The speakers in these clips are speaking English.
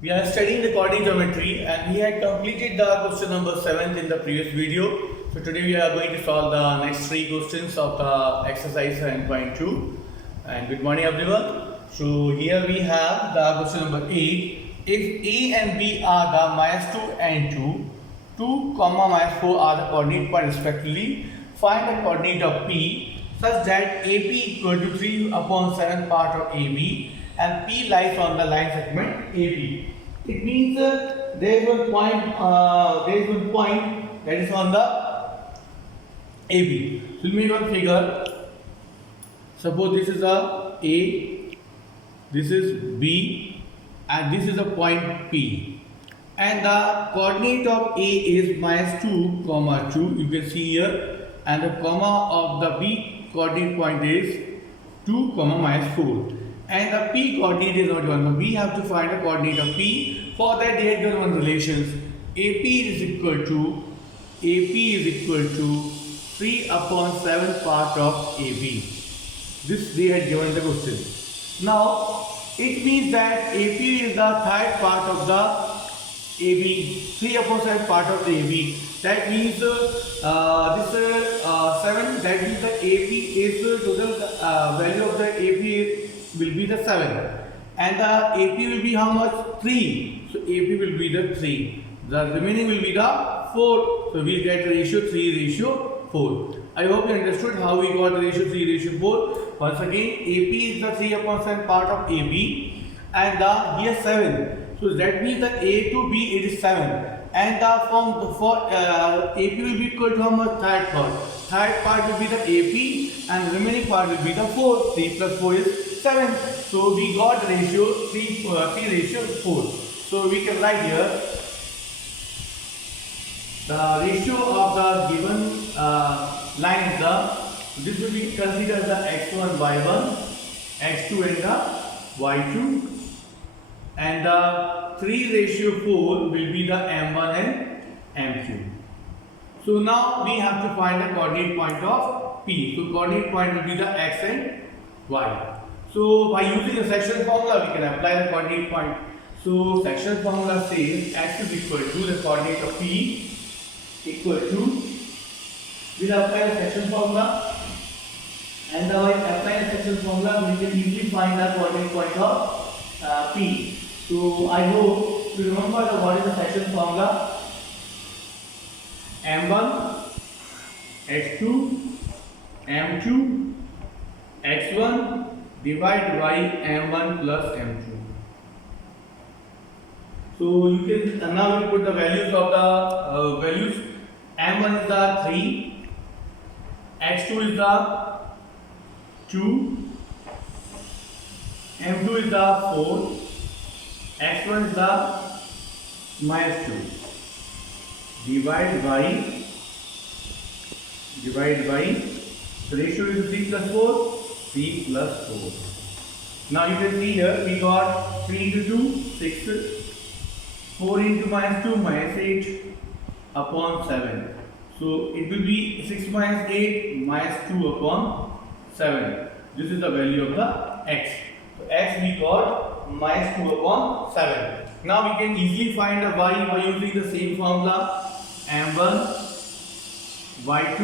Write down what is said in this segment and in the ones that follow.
We are studying the coordinate geometry and we had completed the question number 7 in the previous video. So today we are going to solve the next 3 questions of the exercise 7.2. And good morning everyone. So here we have the question number 8. If A and B are the -2 and 2, 2, -4 are the coordinate points respectively, find the coordinate of P such that AP equal to 3/7 part of AB and P lies on the line segment AB. It means there is one point that is on the AB. So we make one figure. Suppose this is a A, this is B, and this is a point P. And the coordinate of A is -2, 2. You can see here, and the comma of the B coordinate point is 2, -4. And the P coordinate is not given. We have to find the coordinate of P. For that, they have given one relations. AP is equal to 3/7 part of AB. This they had given the question. Now it means that AP is the third part of the AB. 3/7 part of the AB. That means this 7. That means the AP is total value of the AP will be the 7, and the AP will be how much? 3. So AP will be the 3. The remaining will be the 4. So we get ratio 3/4. I hope you understood how we got the ratio 3/4. Once again, AP is the 3/7 part of AB, and the here 7. So that means that A to B it is 7, and the AP will be equal to how much? Third part. Third part will be the AP, and remaining part will be the 4. 3 plus 4 is 7. So we got ratio 3/4. So we can write here the ratio of the given line is this will be considered the x1 y1, x2 and the y2, and the 3/4 will be the m1 and m2. So now we have to find the coordinate point of P. So coordinate point will be the x and y. So by using the section formula, we can apply the coordinate point. So section formula says x is equal to the coordinate of P equal to, we'll apply the section formula, and by applying the section formula, we can easily find the coordinate point of P. So I hope you remember what is the section formula. M1 x2 m2 x1 divided by m1 plus m2. So you can now we put the values of the values. M1 is the 3, x2 is the 2, m2 is the 4, x1 is the -2. Divided by the ratio is 3 plus 4, 3 plus 4. Now you can see here we got 3 into 2, 6, 4 into -2, -8 upon 7. So it will be 6 minus 8 minus 2 upon 7. This is the value of the x. So x we got -2 upon 7. Now we can easily find the y by using the same formula. M1 y2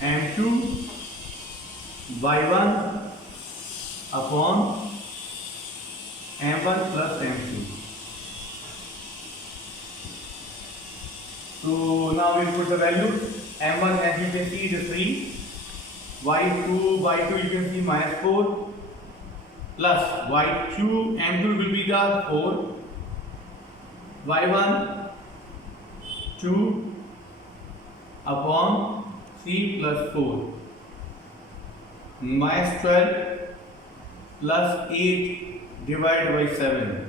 m2 y1 upon m1 plus m2. So now we put the value. M1 as you can see it is 3, y2 you can see -4 plus y2 m2 will be the 4, y1 2 upon 3 plus 4 -12 plus 8 divided by 7.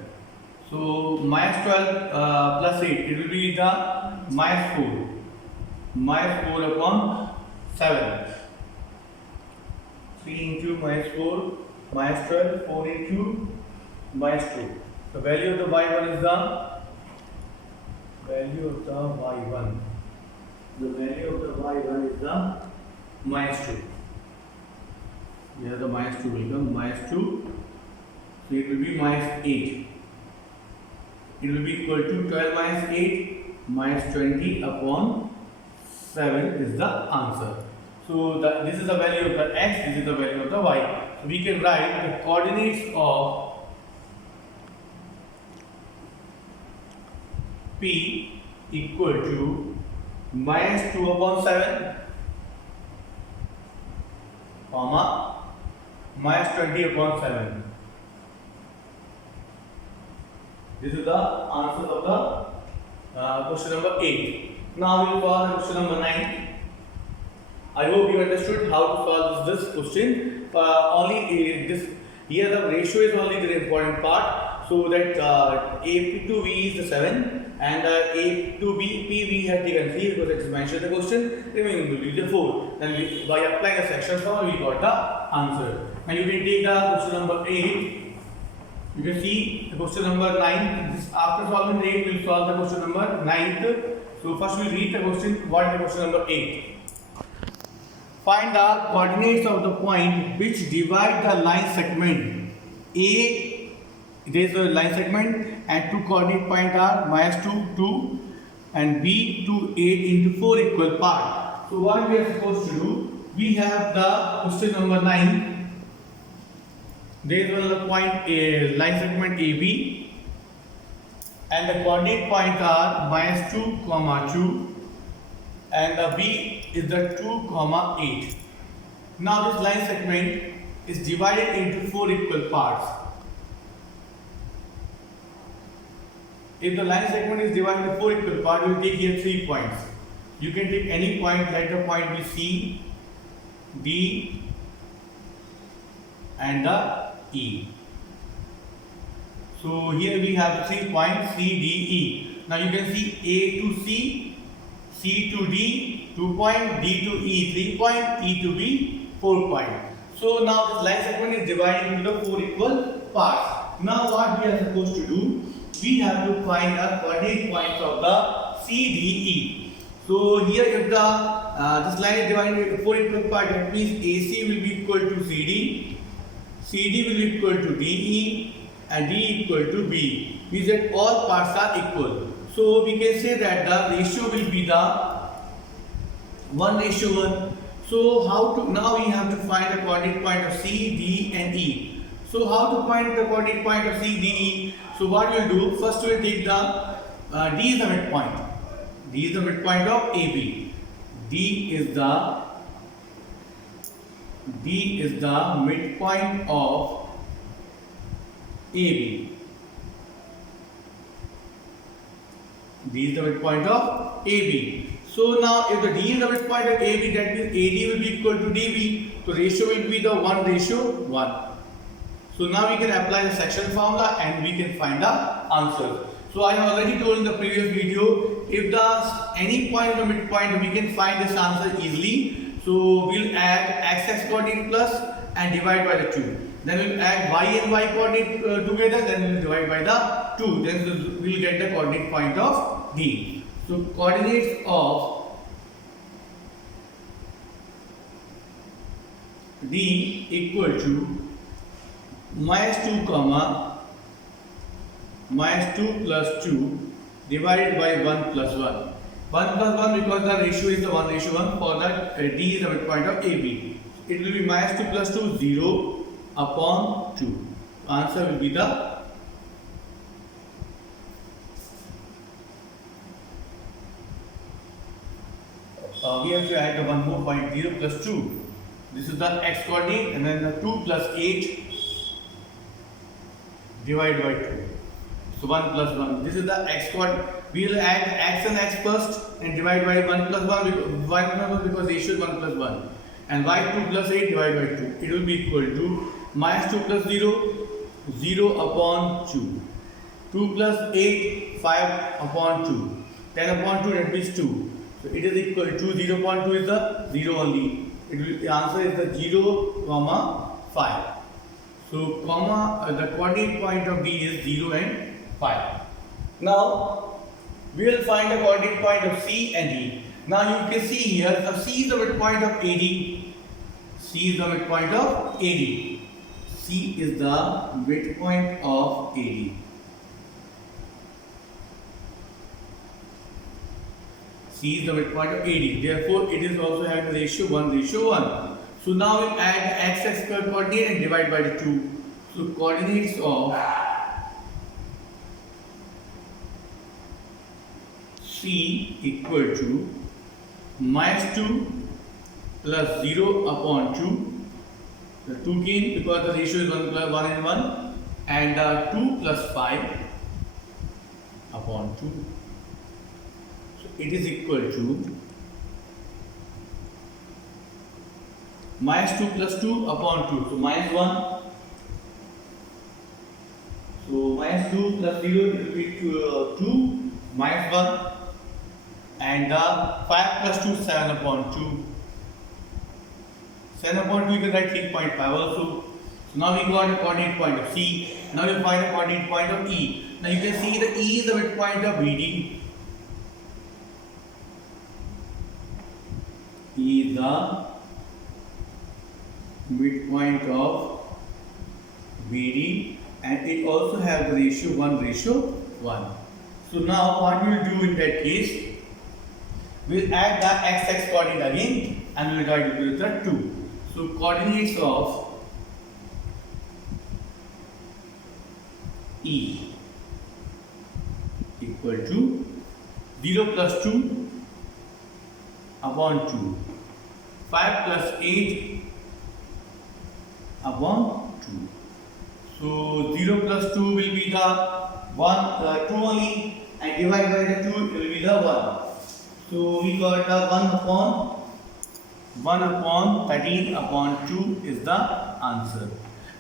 So -12 plus 8 it will be the -4 upon 7. 3 into -4 -12, 4 into -2. The value of the y1 is the value of the y1. The value of the y1 is the -2. Here the -2 will come -2. So it will be -8. it will be equal to 12 minus 8 minus 20 upon 7 is the answer. So this is the value of the x, this is the value of the y. So we can write the coordinates of P equal to minus 2 upon 7 comma minus 20 upon 7. This is the answer of the question number 8. Now we will solve question number 9. I hope you understood how to solve this question. Here the ratio is only the important part. So that A to V is the 7 and A to B, P we have taken 3 because it is mentioned in the question. Remaining will be the 4. Then by applying the section form we got the answer. Now you can take the question number 8. You can see the question number 9. After solving 8 we will solve the question number 9th. So first we will read the question. What is the question number 8? Find the coordinates of the point which divide the line segment A. There is a line segment and two coordinate points are minus 2, 2 and B 2, 8 into 4 equal parts. So what we are supposed to do? We have the question number 9. There is one point A, line segment AB and the coordinate points are minus 2, 2 and the B is the 2, 8. Now this line segment is divided into 4 equal parts. If the line segment is divided into 4 equal parts, you will take here 3 points. You can take any point, let the point be C, D and the E. So here we have 3 points C, D, E. Now you can see A to C, C to D 2 point, D to E 3 point, E to B 4 point. So now this line segment is divided into the 4 equal parts. Now what we are supposed to do? We have to find the coordinate points of the CDE. So here if this line is divided into 4 equal parts, that means AC will be equal to CD, CD will be equal to DE and D equal to B. Means that all parts are equal. So we can say that the ratio will be the 1:1. So how to, now we have to find the coordinate point of C, D and E. So how to find the coordinate point of C, D, E? So what we will do, first we will take the D is the midpoint. D is the midpoint of AB. D is the midpoint of AB. D is the midpoint of AB. So now if the D is the midpoint of AB, that means AD will be equal to DB. So ratio will be the 1:1. So now we can apply the section formula and we can find the answer. So I have already told in the previous video, if any point of the midpoint, we can find this answer easily. So we'll add x coordinate plus and divide by the 2. Then we'll add y and y coordinate together, then we'll divide by the 2. Then we'll get the coordinate point of D. So coordinates of D equal to minus 2 comma minus 2 plus 2 divided by 1 plus 1. 1 plus 1 because the ratio is the 1:1 for that D is the midpoint of AB. It will be minus 2 plus 2, 0 upon 2. Answer will be the we have to add the one more point, 0 plus 2. This is the x coordinate and then the 2 plus 8 divided by 2. So 1 plus 1. This is the x coordinate. We will add x and x first and divide by 1 plus 1 because ratio is 1 plus 1. And y 2 plus 8 divided by 2. It will be equal to minus 2 plus 0, 0 upon 2. 2 plus 8, 5 upon 2. 10 upon 2, that means 2. So it is equal to 0 upon 2 is the 0 only. The answer is the 0, comma 5. So comma the coordinate point of D is 0 and 5. Now we will find the coordinate point of C and D. Now you can see here the C is the midpoint of AD. C is the midpoint of AD. C is the midpoint of AD. C is the midpoint of AD. Therefore, it is also having the ratio 1:1. So now we'll add the x square coordinate and divide by the 2. So coordinates of C equal to -2 plus 0 upon 2. The 2 came because the ratio is 1 plus 1 and 1, and 2 plus 5 upon 2. So it is equal to -2 plus 2 upon 2. So -1. So -2 plus 0 will be 2 -1, and 5 plus 2 7 upon 2. 7 upon 2 you can write 3.5 also. So now we got the coordinate point of C. Now we find the coordinate point of E. Now you can see that E is the midpoint of BD. E is the midpoint of BD, and it also has the ratio 1:1. So now what we will do in that case, we'll add the x coordinate again and we'll divide it with the 2. So coordinates of E equal to 0 plus 2 upon 2, 5 plus 8 upon 2. So 0 plus 2 will be the 2 only, and divided by the 2 it will be the 1. So we got the 1 upon 13 upon 2 is the answer.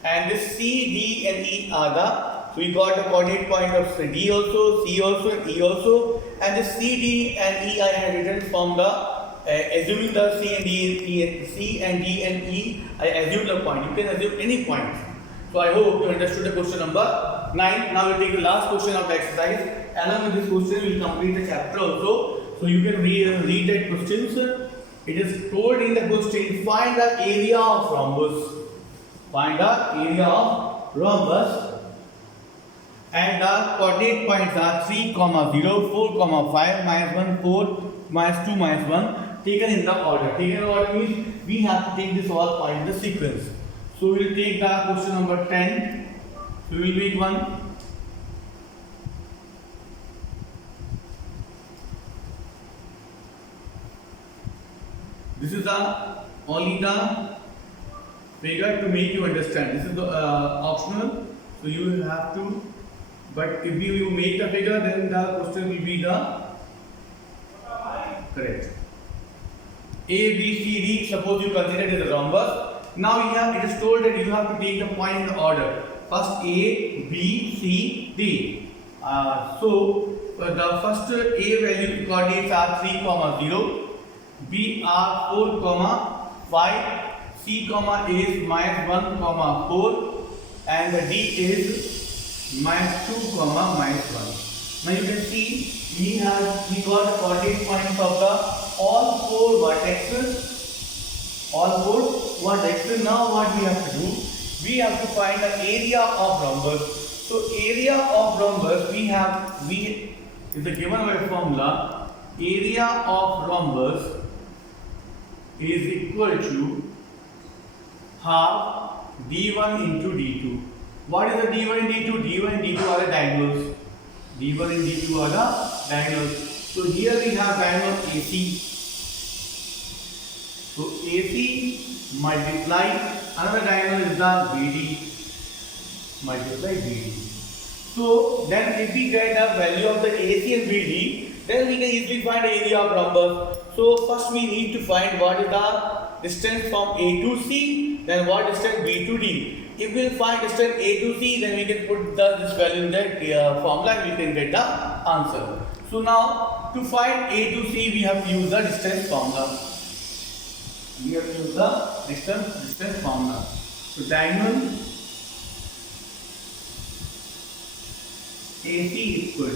And this C, D and E are the, so we got the coordinate point of D also, C also, and E also, and this C, D and E I have written from the assuming the C and D and E, I assume the point. You can assume any point. So I hope you understood the question number 9. Now we'll take the last question of the exercise. Along with this question, we'll complete the chapter also. So you can read that questions. It is told in the question, find the area of rhombus. Find the area of rhombus. And the coordinate points are 3, 0, 4, 5, -1, 4, -2, -1. Taken in the order. Taken in order means we have to take this all point in the sequence. So we will take the question number 10. So we will make one. This is the only the figure to make you understand. This is the optional. So you will have to. But if you make the figure, then the question will be the correct. A, B, C, D. Suppose you consider it as a rhombus. Now it is told that you have to take the point in the order. First A, B, C, D. So the first A value coordinates are 3, 0. B are 4, 5. C, A is -1, 4, and the D is -2, -1. Now you can see we got the coordinate points of the all four vertices. Now what we have to do? We have to find the area of rhombus. So area of rhombus is the given by formula. Area of rhombus is equal to half D1 into D2. What is the D1 and D2? D1 and D2 are the diagonals. D1 and D2 are the diagonals. So here we have diagonal AC. So AC multiply another diagonal is the BD multiply BD. So then if we get the value of the AC and BD, then we can easily find the area of rhombus. So first we need to find what is the distance from A to C, then what distance B to D. If we find distance A to C, then we can put this value in the formula and we can get the answer. So now to find A to C, we have to use the distance formula. We have to use the distance formula. So diagonal AC equal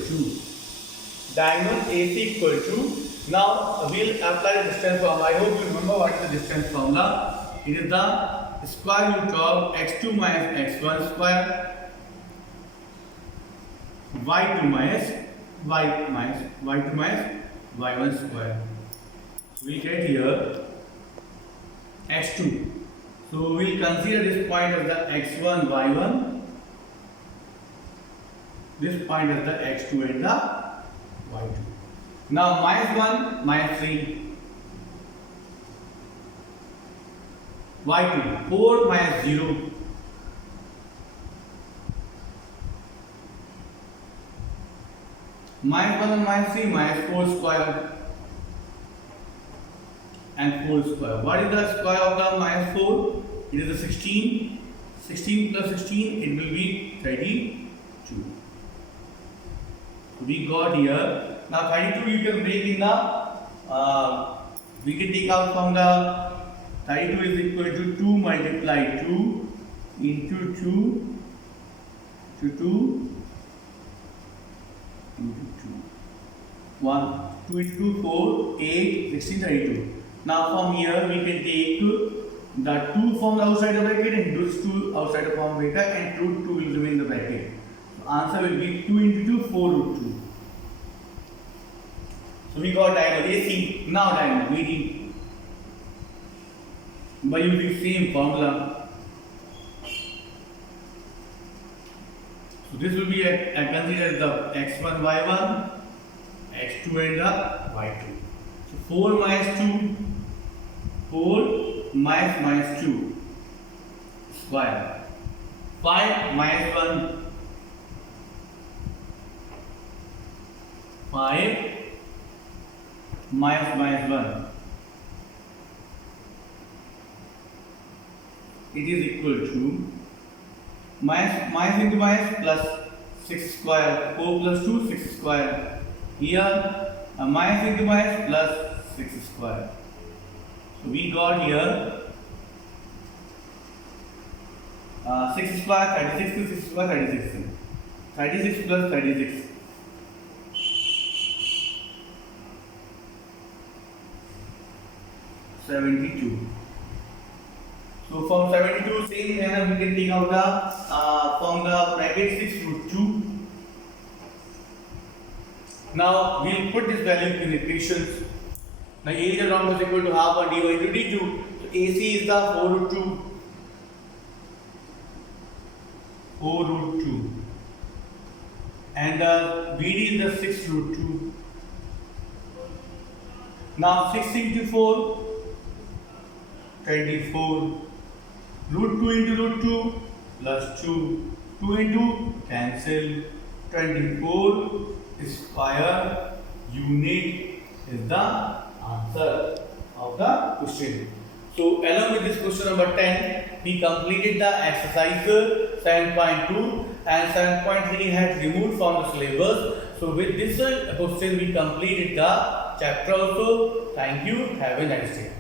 to now we'll apply the distance formula. I hope you remember what is the distance formula. It is the square root of x2 minus x1 square y2 minus y1 square. So we get here x2. So we'll consider this point as the x1, y1. This point as the x2 and the y2. Now -1, -3. y2, 4 minus 0. -1 and -3, -4 square and 4 square. What is the square of the -4? It is the 16. 16 plus 16, it will be 32. We got here. Now 32 you can break in the, we can take out from the 32 is equal to 2 multiply 2 into 2 to 2 into 2. 1, 2 into 2, 4, 8, 16, 32. Now from here we can take the 2 from the outside of the bracket and root 2 outside of the bracket and root 2 will remain in the bracket. So answer will be 2 into 2, 4 root 2. So we got diagonal AC. Now diagonal BD. By using same formula. So this will be I consider the x1, y1, x2 and the y2. So 4 minus 2, 4 minus 2 square. 5 minus 1, 5 minus 1. It is equal to minus into minus plus 6 square, 4 plus 2, 6 square. Here minus into minus plus 6 square. So we got here 6 square, 36 to 6 square, 36. 36 plus 36. 72. So from 72, same manner we can take out the from the bracket 6 root 2. Now we will put this value in equations. Now area round is equal to half on dy into d2. So AC is the 4 root 2. 4 root 2. And BD is the 6 root 2. Now 6 into 4, 24. Root 2 into root 2 plus 2. 2 into cancel. 24 square unit is the answer of the question. So along with this question number 10, we completed the exercise 7.2 and 7.3 had removed from the syllabus. So with this question we completed the chapter also. Thank you. Have a nice day.